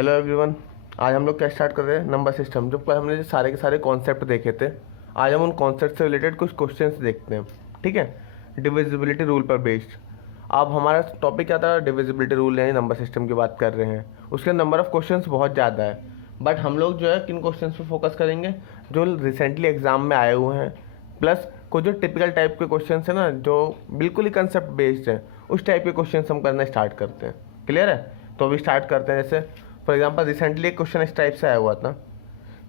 Hello everyone. आज हम लोग क्या स्टार्ट कर रहे हैं, नंबर सिस्टम। जो कल हमने जो सारे के सारे कॉन्सेप्ट देखे थे, आज हम उन कॉन्सेप्ट से रिलेटेड कुछ क्वेश्चंस देखते हैं। ठीक है, डिविजिबिलिटी रूल पर बेस्ड। अब हमारा टॉपिक क्या था, डिविजिबिलिटी रूल यानी नंबर सिस्टम की बात कर रहे हैं। उसके नंबर ऑफ क्वेश्चंस बहुत ज़्यादा है, बट हम लोग जो है किन क्वेश्चंस पे फोकस करेंगे जो रिसेंटली एग्जाम में आए हुए हैं, प्लस कुछ जो टिपिकल टाइप के क्वेश्चंस हैं ना, जो बिल्कुल ही कंसेप्ट बेस्ड हैं, उस टाइप के क्वेश्चंस हम करना स्टार्ट करते हैं। क्लियर है? तो अभी स्टार्ट करते हैं। जैसे फॉर एग्जांपल रिसेंटली एक क्वेश्चन इस टाइप से आया हुआ था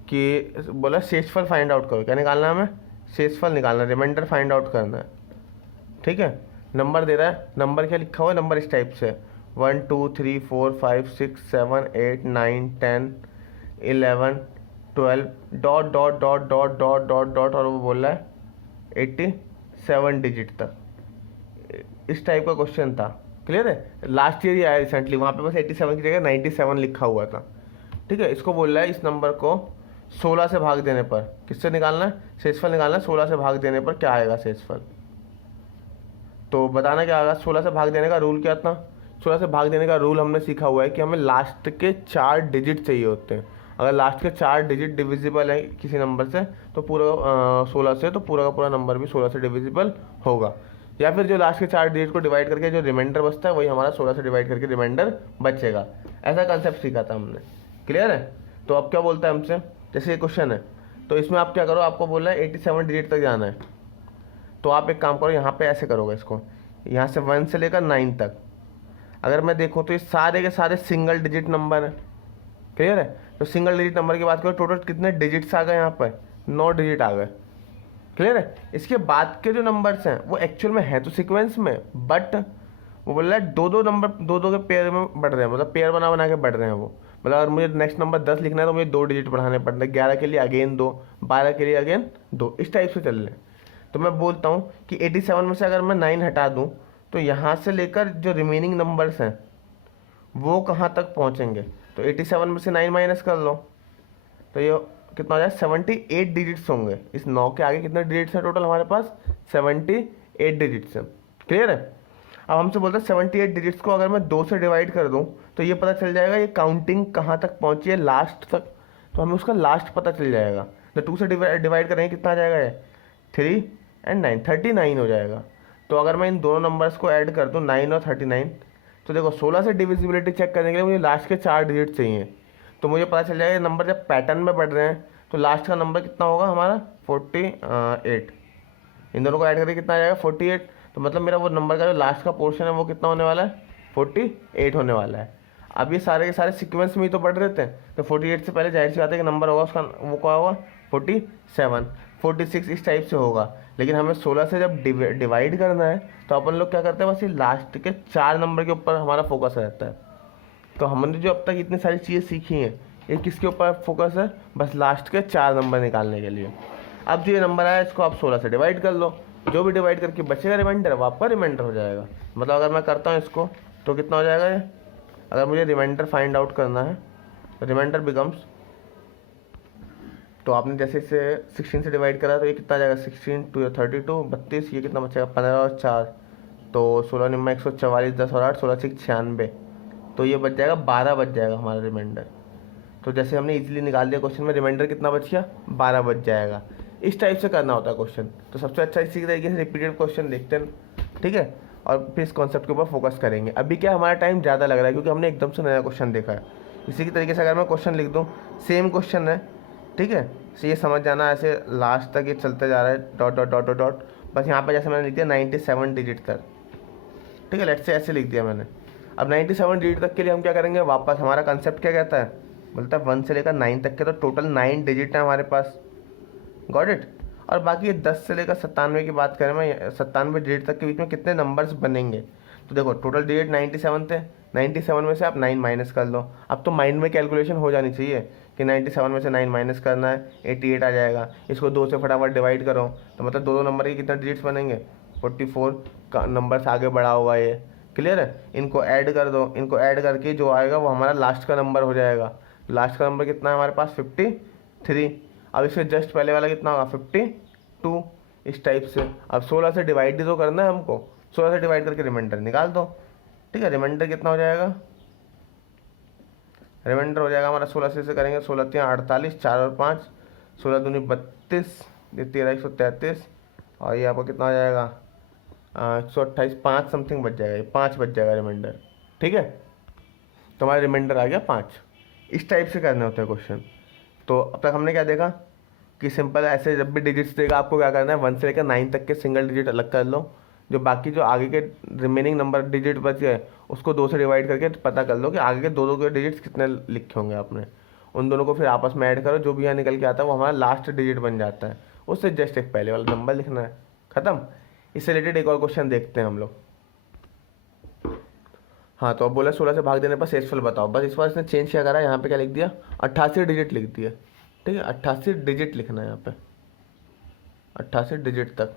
कि बोला शेषफल फाइंड आउट करो। क्या निकालना है हमें? शेषफल निकालना, रिमाइंडर फाइंड आउट करना है। ठीक है, नंबर दे रहा है। नंबर क्या लिखा हुआ है? नंबर इस टाइप से 1 2 3 4 5 6 7 8 9 10 11 12 dot dot dot dot dot dot dot, और वो बोल रहा है 87 डिजिट तक। इस टाइप का क्वेश्चन था। क्लियर है? लास्ट ईयर ही आया रिसेंटली, वहाँ पे बस 87 की जगह 97 लिखा हुआ था। ठीक है, इसको बोल रहा है इस नंबर को 16 से भाग देने पर, किससे निकालना है? शेषफल निकालना है। 16 से भाग देने पर क्या आएगा शेषफल? तो बताना क्या आएगा। 16 से भाग देने का रूल क्या था? 16 से भाग देने का रूल हमने सीखा हुआ है कि हमें लास्ट के 4 डिजिट चाहिए होते हैं। अगर लास्ट के 4 डिजिट डिविजिबल है किसी नंबर से, तो पूरा 16 से, तो पूरा का पूरा नंबर भी 16 से डिविजिबल होगा। या फिर जो लास्ट के 4 डिजिट को डिवाइड करके जो रिमाइंडर बचता है, वही हमारा 16 से डिवाइड करके रिमाइंडर बचेगा। ऐसा कंसेप्ट सीखा था हमने। क्लियर है? तो अब क्या बोलता है हमसे, जैसे ये क्वेश्चन है, तो इसमें आप क्या करो, आपको बोल रहा है 87 डिजिट तक जाना है। तो आप एक काम करो, यहाँ पे ऐसे करोगे इसको, यहाँ से 1 से लेकर 9 तक। अगर मैं देखूँ तो ये सारे के सारे सिंगल डिजिट नंबर हैं। क्लियर है? तो सिंगल डिजिट नंबर की बात करो, टोटल कितने डिजिट्स आ गए यहाँ पर? 9 डिजिट आ गए। क्लियर है? इसके बाद के जो नंबर्स हैं वो एक्चुअल में है तो सीक्वेंस में, बट वो बोल रहा है दो दो नंबर, दो दो के पेयर में बढ़ रहे हैं, मतलब पेयर बना बना के बढ़ रहे हैं वो। मतलब अगर मुझे नेक्स्ट नंबर 10 लिखना है तो मुझे 2 डिजिट बढ़ाने पड़ते हैं। 11 के लिए अगेन 2, 12 के लिए अगेन 2, इस टाइप से चल रहे हैं। तो मैं बोलता हूँ कि 87 में से अगर मैं 9 हटा दूँ, तो यहाँ से लेकर जो रिमेनिंग नंबर्स हैं वो कहाँ तक पहुँचेंगे। तो 87 में से 9 माइनस कर लो, तो ये कितना हो जाए? 78 डिजिट्स होंगे। इस 9 के आगे कितने डिजिट्स हैं टोटल हमारे पास? 78 डिजिट्स हैं। क्लियर है? अब हमसे बोलते हैं 78 डिजिट्स को अगर मैं 2 से डिवाइड कर दूं, तो ये पता चल जाएगा ये काउंटिंग कहाँ तक पहुंची है, लास्ट तक। तो हमें उसका लास्ट पता चल जाएगा। तो 2 से डिवाइड करेंगे, कितना आ जाएगा ये? 3 एंड 9, 39 हो जाएगा। तो अगर मैं इन दोनों नंबर्स को ऐड कर दूँ, 9 और 39, तो देखो 16 से डिविजिबिलिटी चेक करने के लिए मुझे लास्ट के 4 डिजिट चाहिए। तो मुझे पता चल जाएगा ये नंबर जब पैटर्न में बढ़ रहे हैं, तो लास्ट का नंबर कितना होगा हमारा? 48। इन दोनों को ऐड करके कितना आ जाएगा? 48। तो मतलब मेरा वो नंबर का जो लास्ट का पोर्शन है वो कितना होने वाला है? 48 होने वाला है। अब ये सारे के सारे सीक्वेंस में ही तो बढ़ रहे थे, तो 48 से पहले जाहिर सी बात है कि नंबर होगा उसका, वो क्या होगा? 47, 46, इस टाइप से होगा। लेकिन हमें 16 से जब डिवाइड करना है, तो अपन लोग क्या करते हैं, बस ये लास्ट के 4 नंबर के ऊपर हमारा फोकस रहता है। तो हमने जो अब तक इतनी सारी चीज़ें सीखी हैं, ये किसके ऊपर फोकस है? बस लास्ट के 4 नंबर निकालने के लिए। अब जो ये नंबर आया, इसको आप 16 से डिवाइड कर लो, जो भी डिवाइड करके बचेगा रिमाइंडर, वो आपका रिमाइंडर हो जाएगा। मतलब अगर मैं करता हूँ इसको, तो कितना हो जाएगा ये? अगर मुझे रिमाइंडर फाइंड आउट करना है, तो रिमाइंडर बिकम्स, तो आपने जैसे इसे 16 से डिवाइड करा, तो ये कितना आ जाएगा? 16 2 32, 32, ये कितना बचेगा? 15 और 4, तो 16 निम्मा 144, 10 और 8, 16 6 96, तो ये बच जाएगा 12 बच जाएगा हमारा रिमाइंडर। तो जैसे हमने इजीली निकाल दिया क्वेश्चन में, रिमाइंडर कितना बच गया? 12 बच जाएगा। इस टाइप से करना होता है क्वेश्चन। तो सबसे अच्छा इसी तरीके से रिपीटेड क्वेश्चन देखते हैं, ठीक है, और फिर इस कॉन्सेप्ट के ऊपर फोकस करेंगे। अभी क्या हमारा टाइम ज़्यादा लग रहा है, क्योंकि हमने एकदम से नया क्वेश्चन देखा है। इसी की तरीके से अगर मैं क्वेश्चन लिख दूँ, सेम क्वेश्चन है, ठीक है, तो ये समझ जाना, ऐसे लास्ट तक ये चलते जा रहा है, dot dot dot dot dot. बस यहाँ पर जैसे मैंने लिख दिया 97 डिजिट तक, ठीक है, लेट्स से ऐसे लिख दिया मैंने। अब 97 डिजिट तक के लिए हम क्या करेंगे, वापस हमारा कंसेप्ट क्या कहता है, बोलता है 1 से लेकर 9 तक के, तो टोटल 9 डिजिट है हमारे पास। Got it? और बाकी ये 10 से लेकर 97 की बात करें, मैं 97 डिजिट तक के बीच में कितने नंबर्स बनेंगे, तो देखो टोटल डिजिट 97 थे, 97 में से आप 9 माइनस कर लो। अब तो माइंड में कैलकुलेशन हो जानी चाहिए कि 97 में से 9 माइनस करना है, 88 आ जाएगा। इसको 2 से फटाफट डिवाइड करो, तो मतलब दो नंबर के कितने डिजिट्स बनेंगे? 44 का नंबर आगे बढ़ा होगा ये। क्लियर है? इनको ऐड कर दो, इनको ऐड करके जो आएगा वो हमारा लास्ट का नंबर हो जाएगा। लास्ट का नंबर कितना है हमारे पास? 53। अब इससे जस्ट पहले वाला कितना होगा? 52, इस टाइप से। अब 16 से डिवाइड ही तो करना है हमको, 16 से डिवाइड करके रिमाइंडर निकाल दो, ठीक है। रिमाइंडर कितना हो जाएगा? रिमाइंडर हो जाएगा हमारा 16 से करेंगे, 16 3 48, 4 और 5, 16 दूनी 32, ये 13 133, और ये आपको कितना हो जाएगा 128, 5 समथिंग बच जाएगा, ये 5 बच जाएगा रिमाइंडर। ठीक है, तो हमारा रिमाइंडर आ गया 5। इस टाइप से करने होते हैं क्वेश्चन। तो अब तक हमने क्या देखा कि सिंपल ऐसे जब भी डिजिट्स देगा आपको क्या करना है, 1 से लेकर 9 तक के सिंगल डिजिट अलग कर लो, जो बाकी जो आगे के रिमेनिंग नंबर डिजिट बच गए उसको 2 से डिवाइड करके पता कर लो कि आगे के दो के डिजिट्स कितने लिखे होंगे आपने, उन दोनों को फिर आपस में ऐड करो, जो भी यहाँ निकल के आता है वो हमारा लास्ट डिजिट बन जाता है, उससे जस्ट एक पहले वाला नंबर लिखना है, खत्म। इससे रिलेटेड एक और क्वेश्चन देखते हैं हम लोग। हाँ, तो अब बोला 16 से भाग देने पर शेषफल बताओ। बस इस बार इसने चेंज क्या करा, यहाँ पे क्या लिख दिया 88 डिजिट लिख दिया। ठीक है, 88 डिजिट लिखना है यहाँ पे, 88 डिजिट तक।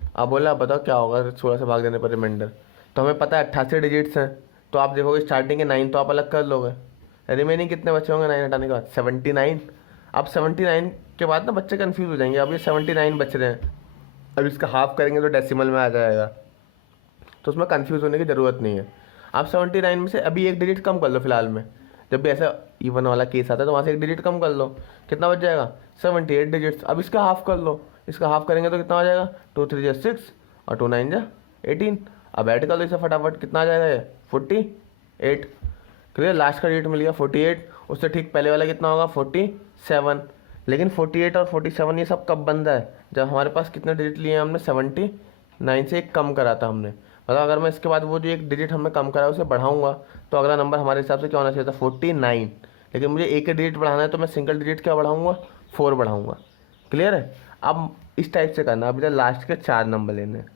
अब बोला बताओ क्या होगा 16 से भाग देने पर रिमाइंडर। तो हमें पता है 88 डिजिट्स हैं, तो आप देखोगे स्टार्टिंग के 9 तो आप अलग कर लोगे, रिमेनिंग कितने बचे होंगे 9 हटाने के बाद 79। अब 79 के बाद ना बच्चे कंफ्यूज हो जाएंगे, अब ये 79 बच रहे हैं, अब इसका हाफ करेंगे तो डेसिमल में आ जाएगा, तो उसमें कंफ्यूज होने की ज़रूरत नहीं है। आप 79 में से अभी एक डिजिट कम कर लो फिलहाल में, जब भी ऐसा इवन वाला केस आता है तो वहाँ से एक डिजिट कम कर लो, कितना बच जाएगा 78 डिजिट्स। अब इसका हाफ कर लो, इसका हाफ करेंगे तो कितना हो जाएगा 2 3 जा 6 और 2 9 जा 18। अब ऐड कर लो इसे फटाफट, कितना आ जाएगा ये 48। क्लियर, लास्ट का डिजिट मिल गया 48, उससे ठीक पहले वाला कितना होगा 47। लेकिन 48 और 47 ये सब कब बनता है, जब हमारे पास कितने डिजिट लिए हैं हमने 79 से एक कम करा था हमने, मतलब अगर मैं इसके बाद वो जो एक डिजिट हमने कम करा है उसे बढ़ाऊंगा तो अगला नंबर हमारे हिसाब से क्या होना चाहिए था 49। लेकिन मुझे एक डिजिट बढ़ाना है तो मैं सिंगल डिजिट क्या बढ़ाऊंगा 4 बढ़ाऊंगा। क्लियर है, अब इस टाइप से करना, अभी लास्ट के 4 नंबर लेने हैं,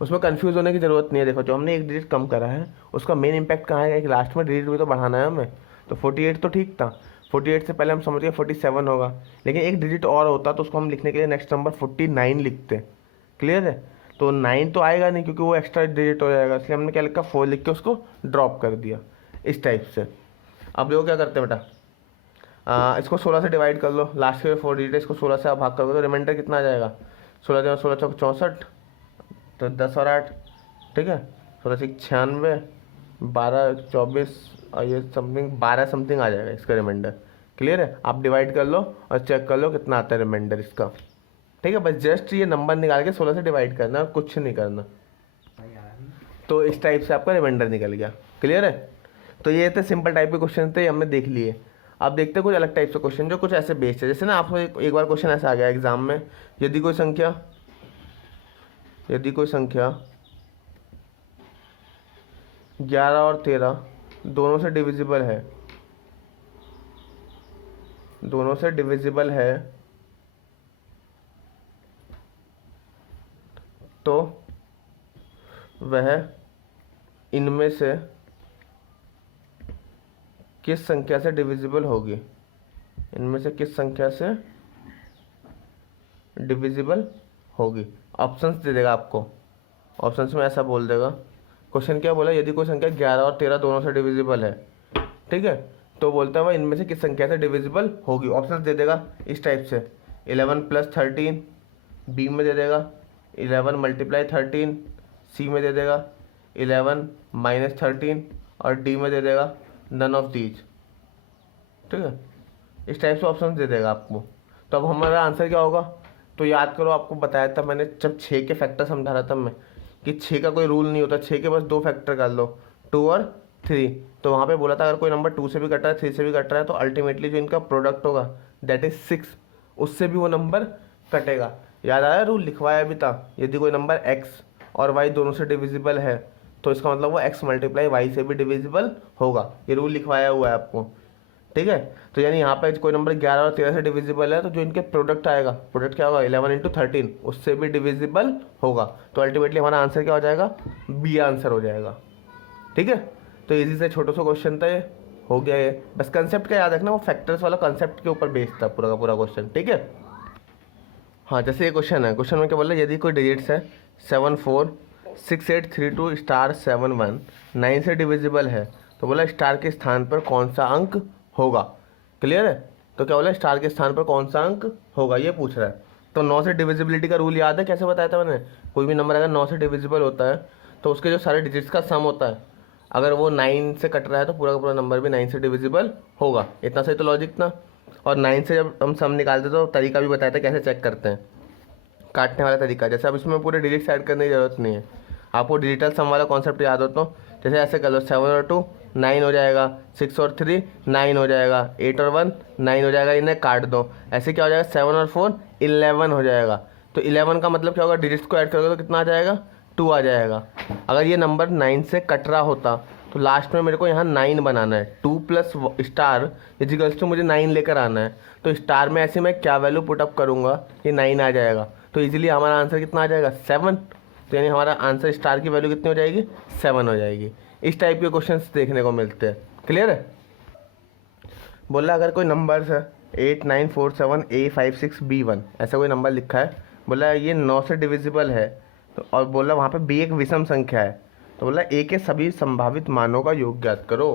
उसमें कंफ्यूज होने की ज़रूरत नहीं है। देखो जो हमने एक डिजिट कम करा है उसका मेन इंपैक्ट कहाँ है, एक लास्ट में डिजिट भी तो बढ़ाना है हमें। तो 48 तो ठीक था, 48 से पहले हम समझ गए 47 होगा, लेकिन एक डिजिट और होता तो उसको हम लिखने के लिए नेक्स्ट नंबर 49 लिखते। क्लियर है, तो 9 तो आएगा नहीं क्योंकि वो एक्स्ट्रा डिजिट हो जाएगा, इसलिए हमने क्या लिखा 4 लिख के उसको ड्रॉप कर दिया इस टाइप से। अब देखो क्या करते हैं बेटा, इसको 16 से डिवाइड कर लो, लास्ट के 4 डिजिट इसको 16 से आप भाग करोगे तो रिमाइंडर कितना आ जाएगा 16 16 चौक 64, तो 10 और 8, ठीक है 16 से 96, 12 24 और ये समथिंग 12 समथिंग आ जाएगा इसका रिमाइंडर। क्लियर है, आप डिवाइड कर लो और चेक कर लो कितना आता है रिमाइंडर इसका। ठीक है, बस जस्ट ये नंबर निकाल के 16 से डिवाइड करना और कुछ नहीं करना, तो इस टाइप से आपका रिमाइंडर निकल गया। क्लियर है, तो ये थे सिंपल टाइप के क्वेश्चन थे, हमने देख लिए। अब देखते हैं कुछ अलग टाइप से क्वेश्चन जो कुछ ऐसे बेस्ड है। जैसे ना आपको एक बार क्वेश्चन ऐसा आ गया एग्जाम में, यदि कोई संख्या 11 और 13 दोनों से डिविजिबल है, तो वह इनमें से किस संख्या से डिविजिबल होगी, ऑप्शंस दे देगा आपको, ऑप्शंस में ऐसा बोल देगा। क्वेश्चन क्या बोला, यदि कोई संख्या 11 और 13 दोनों से डिविजिबल है, ठीक है, तो बोलता है वह इनमें से किस संख्या से डिविजिबल होगी। ऑप्शंस दे देगा इस टाइप से, 11 + 13, बी में दे देगा 11 × 13, सी में दे देगा 11 - 13 और डी में दे देगा नन ऑफ दीज। ठीक है, इस टाइप से ऑप्शन दे देगा आपको। तो अब हमारा आंसर क्या होगा, तो याद करो आपको बताया था मैंने जब 6 के फैक्टर समझा रहा था मैं कि 6 का कोई रूल नहीं होता, 6 के बस 2 फैक्टर कर लो, 2 और 3। तो वहाँ पे बोला था अगर कोई नंबर 2 से भी कट रहा है 3 से भी कट रहा है तो अल्टीमेटली जो इनका प्रोडक्ट होगा दैट इज 6, उससे भी वो नंबर कटेगा। याद आया, रूल लिखवाया भी था, यदि कोई नंबर x और y दोनों से डिविजिबल है तो इसका मतलब वो x × y से भी डिविजिबल होगा, ये रूल लिखवाया हुआ है आपको। ठीक है, तो यानी यहाँ पे कोई नंबर 11 और 13 से डिविजिबल है तो जो इनके प्रोडक्ट आएगा, प्रोडक्ट क्या होगा 11 × 13, उससे भी डिविजिबल होगा। तो अल्टीमेटली हमारा आंसर क्या हो जाएगा, बी आंसर हो जाएगा। ठीक है, तो इजी से छोटा सा क्वेश्चन था ये, हो गया ये। बस कंसेप्ट क्या याद रखना, वो फैक्टर्स वाला कंसेप्ट के ऊपर बेस्ड था पूरा का पूरा क्वेश्चन। ठीक है, हाँ जैसे ये क्वेश्चन है, क्वेश्चन में क्या बोला, यदि कोई डिजिट्स है 7 4 6 8 3 2 *7 1 9 से डिविजिबल है तो बोला स्टार के स्थान पर कौन सा अंक होगा। क्लियर है, तो क्या बोला स्टार के स्थान पर कौन सा अंक होगा ये पूछ रहा है। तो 9 से डिविजिबिलिटी का रूल याद है, कैसे बताया था मैंने, कोई भी नंबर अगर 9 से डिविजिबल होता है तो उसके जो सारे डिजिट्स का सम होता है अगर वो 9 से कट रहा है तो पूरा का पूरा नंबर भी 9 से डिविजिबल होगा। इतना सही तो लॉजिक था। और 9 से जब हम सम निकालते तो तरीका भी बताया था कैसे चेक करते हैं, काटने वाला तरीका। जैसे अब इसमें पूरे डिजिट ऐड करने की ज़रूरत नहीं है, आपको डिजिटल सम वाला कॉन्सेप्ट याद हो तो जैसे ऐसे कर लो, 7 और 2 9 हो जाएगा, 6 और 3 9 हो जाएगा, 8 और 1 9 हो जाएगा, इन्हें काट दो। ऐसे क्या हो जाएगा, 7 और 4 11 हो जाएगा। तो 11 का मतलब क्या होगा, डिजिट्स को ऐड करोगे तो कितना आ जाएगा, 2 आ जाएगा। अगर ये नंबर 9 से कट रहा होता तो लास्ट में मेरे को यहाँ 9 बनाना है, 2 प्लस स्टार इजिकल्स टू मुझे 9 लेकर आना है। तो स्टार में ऐसे मैं क्या वैल्यू पुटअप करूँगा, ये 9 आ जाएगा। तो इजीली हमारा आंसर कितना आ जाएगा, 7। तो यानी हमारा आंसर स्टार की वैल्यू कितनी हो जाएगी, 7 हो जाएगी। इस टाइप के क्वेश्चंस देखने को मिलते हैं। क्लियर है। बोला अगर कोई नंबर्स है 8 9 4 7 A 5 6 B1 ऐसा कोई नंबर लिखा है, बोला ये 9 से डिविजिबल है, तो और बोला वहाँ पे B एक विषम संख्या है, तो बोला A के सभी संभावित मानों का योग ज्ञात करो।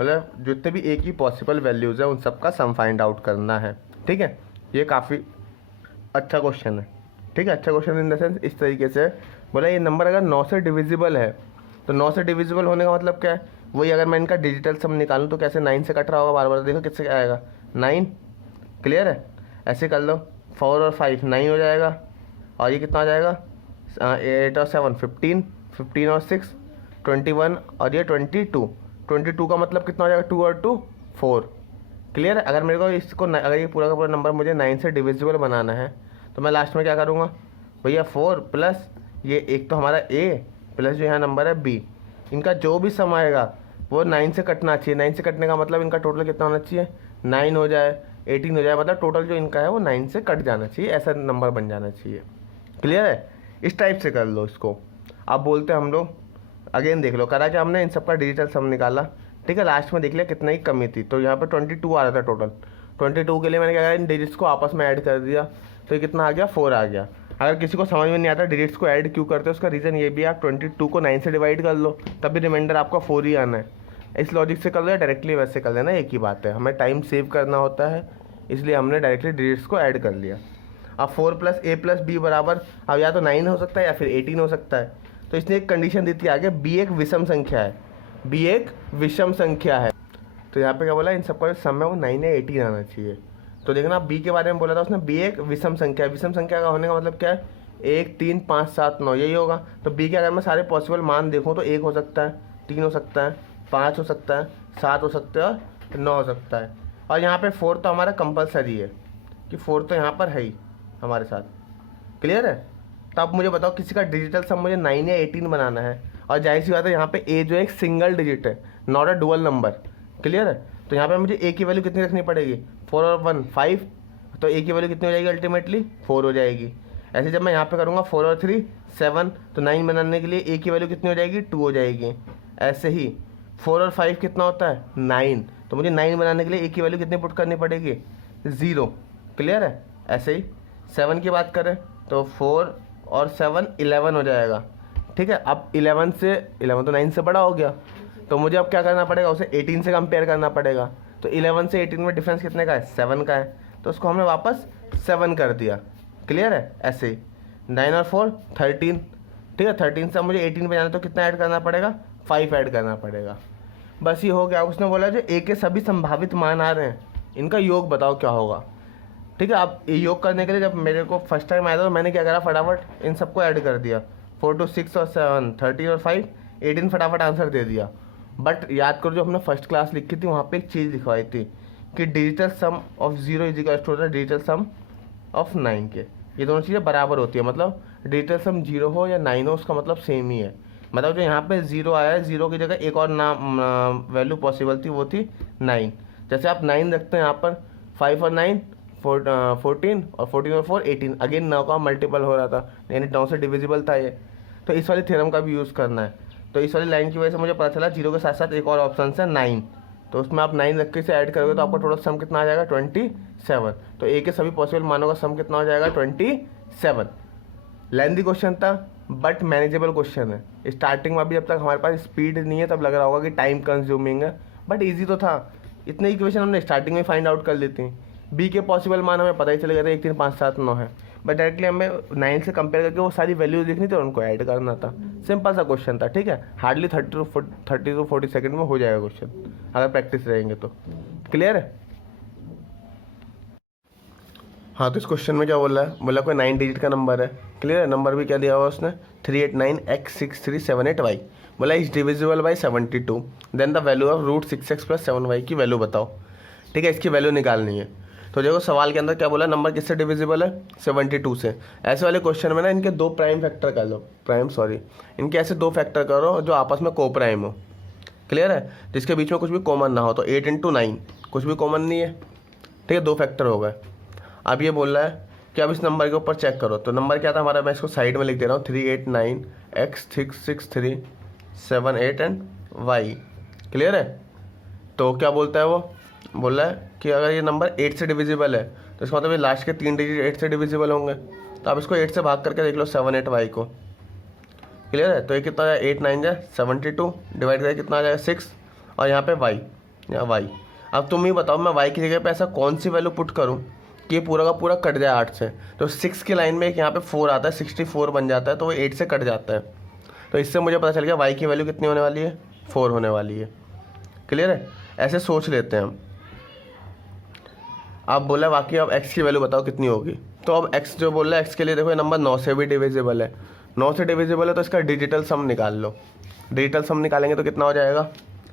मतलब जितने भी A की पॉसिबल वैल्यूज़ है उन सब का सम फाइंड आउट करना है। ठीक है, ये काफ़ी अच्छा क्वेश्चन है। ठीक है, अच्छा क्वेश्चन इन द सेंस इस तरीके से बोला ये नंबर अगर 9 से डिविजिबल है, तो 9 से डिविजिबल होने का मतलब क्या है, वही अगर मैं इनका डिजिटल सम निकालूं तो कैसे 9 से कट रहा होगा बार बार, देखो किससे क्या आएगा 9। क्लियर है। ऐसे कर लो, 4 और 5 9 हो जाएगा, और ये कितना आ जाएगा 8 और 7 15, 15 और 6 21, और ये 22। 22 का मतलब कितना हो जाएगा, 2 और 2 4। क्लियर है। अगर मेरे को इसको अगर ये पूरा का पूरा नंबर मुझे 9 से डिविजिबल बनाना है तो मैं लास्ट में क्या करूँगा भैया, 4 प्लस ये एक तो हमारा A प्लस जो यहाँ नंबर है B, इनका जो भी सम आएगा वो 9 से कटना चाहिए। 9 से कटने का मतलब इनका टोटल कितना होना चाहिए, 9 हो जाए, 18 हो जाए, मतलब टोटल जो इनका है वो 9 से कट जाना चाहिए, ऐसा नंबर बन जाना चाहिए। क्लियर है। इस टाइप से कर लो इसको। अब बोलते हैं हम लोग अगेन, देख लो करा क्या हमने, इन सबका डिजिटल सम निकाला। ठीक है, लास्ट में देख लिया कितना ही कमी थी, तो यहाँ पर 22 आ रहा था टोटल। 22 के लिए मैंने क्या करा, इन डिजिट्स को आपस में ऐड कर दिया, तो ये कितना आ गया, 4 आ गया। अगर किसी को समझ में नहीं आता डिजिट्स को ऐड क्यों करते हैं, उसका रीज़न ये भी है, आप 22 को 9 से डिवाइड कर लो, तब भी रिमाइंडर आपका 4 ही आना है। इस लॉजिक से कर लो या डायरेक्टली वैसे कर लेना, एक ही बात है। हमें टाइम सेव करना होता है, इसलिए हमने डायरेक्टली डिजिट्स को ऐड कर लिया। अब 4 प्लस A प्लस B बराबर, अब या तो 9 हो सकता है या फिर 18 हो सकता है। तो इसने एक कंडीशन दी थी आगे, B एक विषम संख्या है, B एक विषम संख्या है। तो यहाँ पे क्या बोला, इन सबका सम है वो 9 या 18 आना चाहिए। तो देखना B के बारे में बोला था उसने, B एक विषम संख्या है। विषम संख्या का होने का मतलब क्या है, 1 3 5 7 9 यही होगा। तो B के अगर मैं सारे पॉसिबल मान देखूँ तो 1 हो सकता है, 3 हो सकता है, 5 हो सकता है, 7 हो सकता है और 9 हो सकता है। और यहाँ पे 4 तो हमारा कंपलसरी है कि 4 तो यहाँ पर है ही हमारे साथ। क्लियर है। तो अब मुझे बताओ किसी का डिजिटल सम मुझे 9 या 18 बनाना है, और जाहिर सी बात है यहाँ पे A जो एक सिंगल डिजिट है, not a dual number. Clear है। तो यहाँ पे मुझे A की वैल्यू कितनी रखनी पड़ेगी, 4 और 1 5, तो A की वैल्यू कितनी हो जाएगी अल्टीमेटली 4 हो जाएगी। ऐसे जब मैं यहाँ पे करूँगा 4 और 3 7, तो 9 बनाने के लिए A की वैल्यू कितनी हो जाएगी, 2 हो जाएगी। ऐसे ही 4 और 5 कितना होता है 9, तो मुझे 9 बनाने के लिए A की वैल्यू कितनी पुट करनी पड़ेगी, 0। क्लियर है। ऐसे ही 7 की बात करें तो 4 और 7 11 हो जाएगा। ठीक है। अब 11 से 11 तो 9 से बड़ा हो गया, तो मुझे अब क्या करना पड़ेगा, उसे 18 से कंपेयर करना पड़ेगा। तो 11 से 18 में डिफरेंस कितने का है, 7 का है, तो उसको हमने वापस 7 कर दिया। क्लियर है। ऐसे ही 9 और 4 13। ठीक है, 13 से मुझे 18 पे जाना तो कितना ऐड करना पड़ेगा, 5 ऐड करना पड़ेगा। बस ये हो गया। उसने बोला जो A के सभी संभावित मान आ रहे हैं इनका योग बताओ क्या होगा। ठीक है। अब योग करने के लिए जब मेरे को फर्स्ट टाइम आया था तो मैंने क्या करा, फटाफट इन सबको ऐड कर दिया, 4 2 6 और 7 13 और 5 18, फटाफट आंसर दे दिया। बट याद करो जो हमने फर्स्ट क्लास लिखी थी वहाँ पे एक चीज़ लिखवाई थी कि digital sum of 0 is equal to digital sum of 9 के, ये दोनों चीज़ें बराबर होती है। मतलब डिजिटल सम 0 हो या 9 हो उसका मतलब सेम ही है। मतलब जो यहाँ पे 0 आया है, 0 की जगह एक और नाम वैल्यू पॉसिबल थी, वो थी 9। जैसे आप 9 रखते हैं यहाँ पर, 5 और 9 14, और 14 और 4 18, अगेन 9 का मल्टीपल हो रहा था, यानी 9 से डिविजिबल था ये। तो इस वाली थ्योरम का भी यूज़ करना है। तो इस वाली लाइन की वजह से मुझे पता चला 0 के साथ साथ एक और ऑप्शन है 9, तो उसमें आप 9 रख के से ऐड करोगे तो आपका टोटल सम कितना आ जाएगा 27। तो A के सभी पॉसिबल मानों का सम कितना हो जाएगा 27। लेंथी क्वेश्चन था बट मैनेजेबल क्वेश्चन है। स्टार्टिंग में अभी जब तक हमारे पास स्पीड नहीं है तब लग रहा होगा कि टाइम कंज्यूमिंग है, बट ईजी तो था। इतने इक्वेशन हमने स्टार्टिंग में फाइंड आउट कर लेती हैं। B के पॉसिबल मान हमें पता ही चल गया था 1 3 5 7 9 है, बट डायरेक्टली हमें 9 से कंपेयर करके वो सारी वैल्यूज देखनी थी और उनको ऐड करना था। सिंपल सा क्वेश्चन था, ठीक है, हार्डली 30 to 40 सेकंड में हो जाएगा क्वेश्चन अगर प्रैक्टिस रहेंगे तो। क्लियर है? हाँ, तो इस क्वेश्चन में क्या बोला है, बोला कोई 9 डिजिट का नंबर है। क्लियर है? नंबर भी क्या दिया हुआ उसने 389x6378y। बोला is divisible by 72, then the value of √6x + 7y की वैल्यू बताओ। ठीक है, इसकी वैल्यू निकालनी है। तो देखो सवाल के अंदर क्या बोला, नंबर किससे डिविजिबल है, 72 से। ऐसे वाले क्वेश्चन में ना इनके दो प्राइम फैक्टर कर लो, इनके ऐसे दो फैक्टर करो जो आपस में को प्राइम हो। क्लियर है? जिसके बीच में कुछ भी कॉमन ना हो। तो 8 × 9 कुछ भी कॉमन नहीं है, ठीक है, दो फैक्टर हो गए। अब ये बोल रहा है कि अब इस नंबर के ऊपर चेक करो। तो नंबर क्या था हमारा, मैं इसको साइड में लिख दे रहा हूँ, 389x66378 एंड y। क्लियर है? तो क्या बोलता है वो, बोल रहा है कि अगर ये नंबर 8 से डिविजिबल है तो इसका मतलब ये लास्ट के 3 डिजिट 8 से डिविजिबल होंगे। तो आप इसको 8 से भाग करके देख लो 78y को। क्लियर है? तो ये कितना है, 8 9 जाए 72, डिवाइड करके कितना आ जाएगा 6, और यहाँ पे y, यहाँ y। अब तुम ही बताओ मैं y की जगह पे ऐसा कौन सी वैल्यू पुट करूँ कि ये पूरा का पूरा कट जाए 8 से। तो 6 की लाइन में एक यहाँ पे 4 आता है, 64 बन जाता है, तो वो 8 से कट जाता है। तो इससे मुझे पता चल गया y की वैल्यू कितनी होने वाली है, 4 होने वाली है। क्लियर है? ऐसे सोच लेते हैं हम। आप बोला बाकी अब x की वैल्यू बताओ कितनी होगी। तो अब x जो बोल रहा है, x के लिए देखो ये नंबर 9 से भी डिविजिबल है। 9 से डिविजिबल है तो इसका डिजिटल सम निकाल लो। डिजिटल सम निकालेंगे तो कितना हो जाएगा,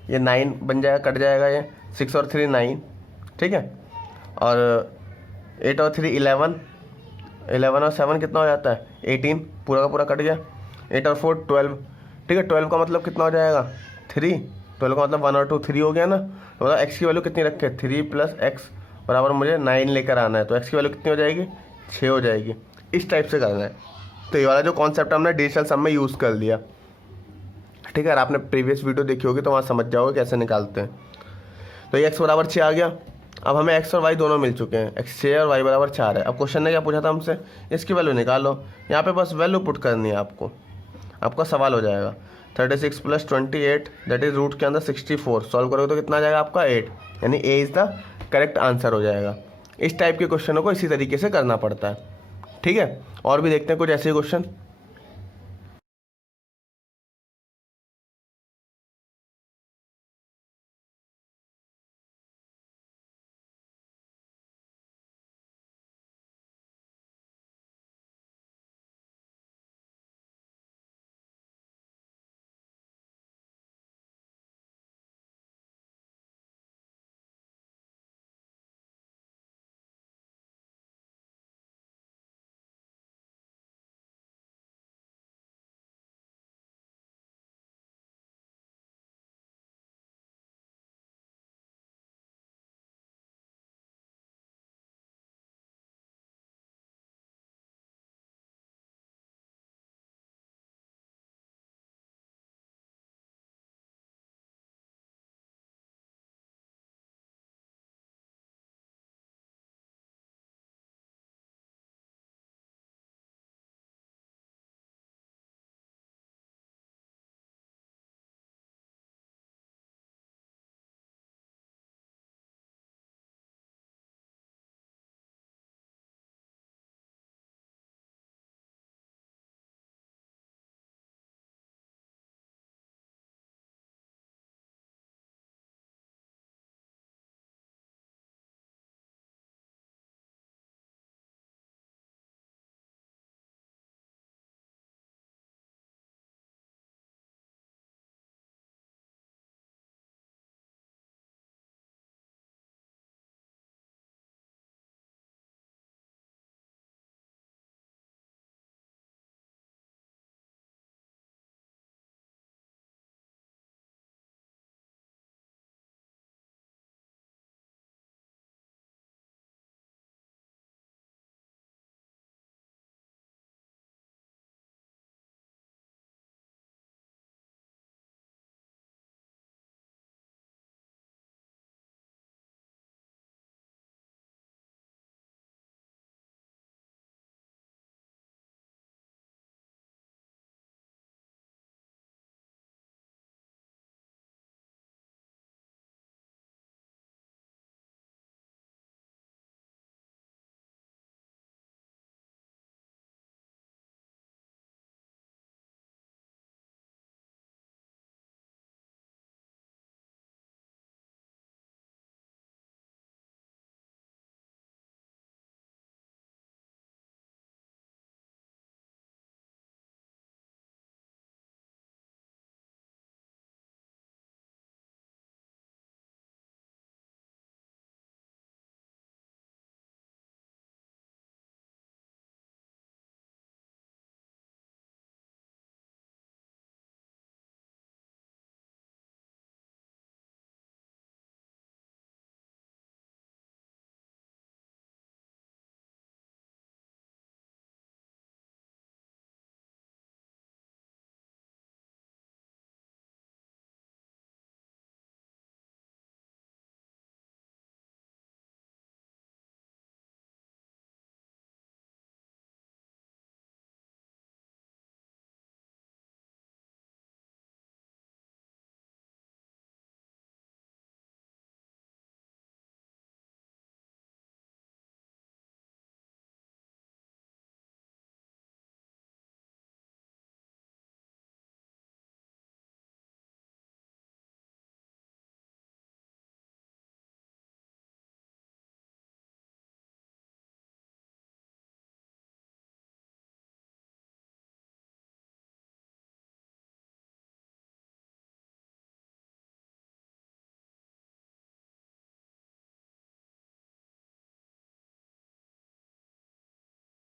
ये 9 बन जाएगा, कट जाएगा ये 6 और 3 9, ठीक है, और 8 और 3 11, 11 और 7 कितना हो जाता है 18, पूरा का पूरा कट गया। 8 और 4 12, ठीक है, 12 का मतलब कितना हो जाएगा 3, 12 का मतलब 1 और 2 3 हो गया ना। तो मतलब x की वैल्यू कितनी रखे, 3 + x बराबर मुझे 9 लेकर आना है। तो x की वैल्यू कितनी हो जाएगी, 6 हो जाएगी। इस टाइप से करना है। तो ये वाला जो कॉन्सेप्ट हमने डिजिटल सम में यूज़ कर लिया, ठीक है। अगर आपने प्रीवियस वीडियो देखी होगी तो वहाँ समझ जाओगे कैसे निकालते हैं। तो ये x बराबर 6 आ गया। अब हमें x और y दोनों मिल चुके हैं, x 6 और y बराबर 4 है। अब क्वेश्चन ने क्या पूछा था हमसे, इसकी वैल्यू निकालो। यहाँ पे बस वैल्यू पुट करनी है आपको, आपका सवाल हो जाएगा 36 + 28 दैट इज रूट के अंदर 64। सॉल्व करोगे तो कितना आ जाएगा आपका 8, यानी A is the correct answer हो जाएगा। इस टाइप के क्वेश्चनों को इसी तरीके से करना पड़ता है, ठीक है। और भी देखते हैं कुछ ऐसे क्वेश्चन।